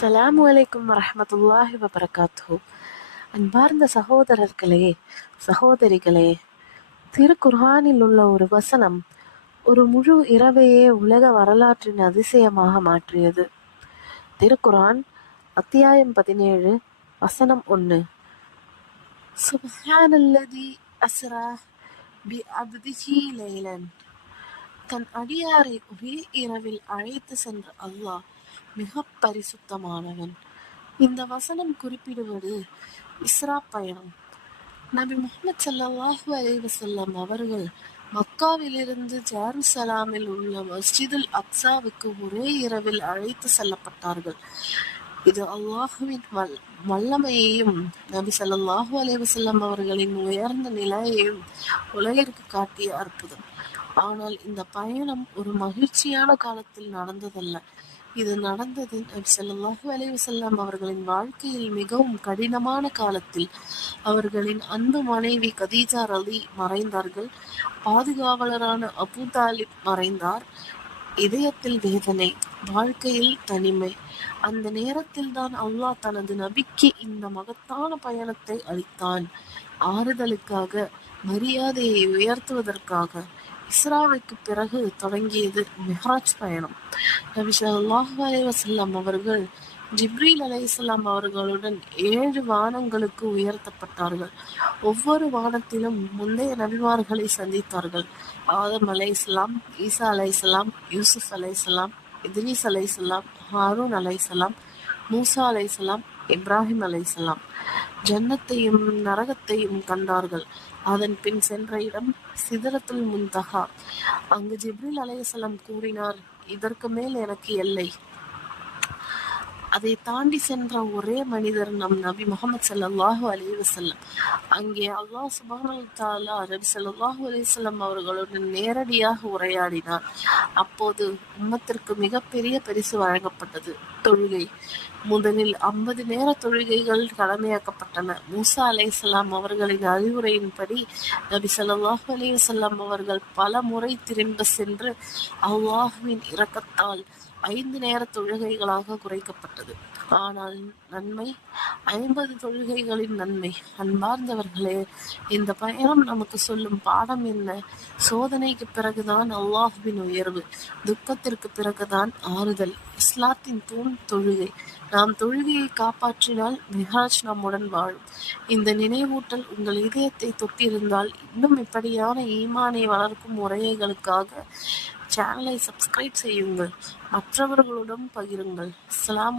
அஸ்ஸலாமு அலைக்கும் வரஹ்மத்துல்லாஹி வபரகாத்துஹு. அன்பார்ந்த சகோதரர்களே, சகோதரிகளே, திருக்குர்ஆனில் உள்ள ஒரு வசனம் ஒரு முழு இரவையே உலக வரலாற்றின் அதிசயமாக மாற்றியது. திருக்குர்ஆன் அத்தியாயம் 17 வசனம் 1. சுப்ஹானல்லதி அஸ்ரா பி அப்திஹி லைலன். தன் அடியாரை ஒரே இரவில் அழைத்து சென்ற அல்லாஹ் மிக பரிசுத்தமானவன். இந்த வசனம் குறிப்பிடுவது இஸ்ரா பயணம். நபி முஹம்மது ஸல்லல்லாஹு அலைஹி வஸல்லம் அவர்கள் மக்காவிலிருந்து ஜெருசலேமில் உள்ள மஸ்ஜிதுல் அக்ஸாவுக்கு ஒரே இரவில் அழைத்து செல்லப்பட்டார்கள். இது அல்லாஹுவின் வல்லமையையும் நபி ஸல்லல்லாஹு அலைஹி வஸல்லம் அவர்களின் உயர்ந்த நிலையையும் உலகிற்கு காட்டிய அற்புதம். ஆனால் இந்த பயணம் ஒரு மகிழ்ச்சியான காலத்தில் நடந்ததல்ல. இது நடந்தது நபி ஸல்லல்லாஹு அலைஹி வஸல்லம் அவர்களின் வாழ்க்கையில் மிகவும் கடினமான காலத்தில். அவர்களின் அன்பு மனைவி கதீஜா ரலி மறைந்தார்கள். பாதுகாவலரான அபூ தாலிப் மறைந்தார். இதயத்தில் வேதனை, வாழ்க்கையில் தனிமை. அந்த நேரத்தில் தான் அல்லாஹ் தனது நபிக்கு இந்த மகத்தான பயணத்தை அளித்தான். ஆறுதலுக்காக, மரியாதையை உயர்த்துவதற்காக. இஸ்ராவுக்கு பிறகு தொடங்கியது மிஹ்ராஜ் பயணம். நபி ஸல்லல்லாஹு அலைஹி வஸல்லம் அவர்கள் ஜிப்ரீல் அலைஹிஸ்ஸலாம் அவர்களுடன் 7 வானங்களுக்கு உயர்த்தப்பட்டார்கள். ஒவ்வொரு வானத்திலும் முந்தைய நபிமார்களை சந்தித்தார்கள். ஆதம் அலைஹிஸ்ஸலாம், ஈசா அலைஹிஸ்ஸலாம், யூசுப் அலைஹிஸ்ஸலாம், இத்ரீஸ் அலைஹிஸ்ஸலாம், ஹாரூன் அலைஹிஸ்ஸலாம், மூசா அலைஹிஸ்ஸலாம், இப்ராஹிம் அலைஹிஸ்ஸலாம். ஜன்னத்தையும் நரகத்தையும் கண்டார்கள். அதன் பின் சென்ற இடம் சிதறத்துல் முன்தஹா. அங்கு ஜிப்ரீல் அலைஹிஸ்ஸலாம் கூறினார், இதற்கு மேல் எனக்கு எல்லை. அதை தாண்டி சென்ற ஒரே மனிதர் நம் நபி முஹம்மது ஸல்லல்லாஹு அலைஹி வஸல்லம். அங்கே அல்லாஹ் சுப்ஹானஹு வ தஆலா நபி ஸல்லல்லாஹு அலைஹி வஸல்லம் அவர்களுடன் நேரடியாக உரையாடினார். அப்போது உம்மத்திற்கு மிகப்பெரிய பரிசு வழங்கப்பட்டது, தொழுகை. முதலில் 50 நேர தொழுகைகள் கடமையாக்கப்பட்டன. மூசா அலைஹிஸ்ஸலாம் அவர்களின் அறிவுரையின்படி நபி ஸல்லல்லாஹு அலைஹி வஸல்லம் அவர்கள் பல முறை திரும்ப சென்று அல்லாஹ்வின் இரக்கத்தால் 5 நேர தொழுகைகளாக குறைக்கப்பட்டது. ஆனால் நன்மை 50 தொழுகைகளின் நன்மை. அன்பார்ந்தவர்களே, இந்த பயணம் நமக்கு சொல்லும் பாடம் என்ன? சோதனைக்கு பிறகுதான் அல்லாஹ்வின் உயர்வு, துக்கத்திற்கு பிறகுதான் ஆறுதல். இஸ்லாத்தின் தூண் தொழுகை. நாம் தொழுகையை காப்பாற்றினால் மிஹ்ராஜ் நம்முடன் வாழும். இந்த நினைவூட்டல் உங்கள் இதயத்தை தொட்டிருந்தால் இன்னும் இப்படியான ஈமானை வளர்க்கும் உரைகளுக்காக சேனலை சப்ஸ்கிரைப் செய்யுங்கள், மற்றவர்களுடன் பகிருங்கள். அஸ்ஸலாமு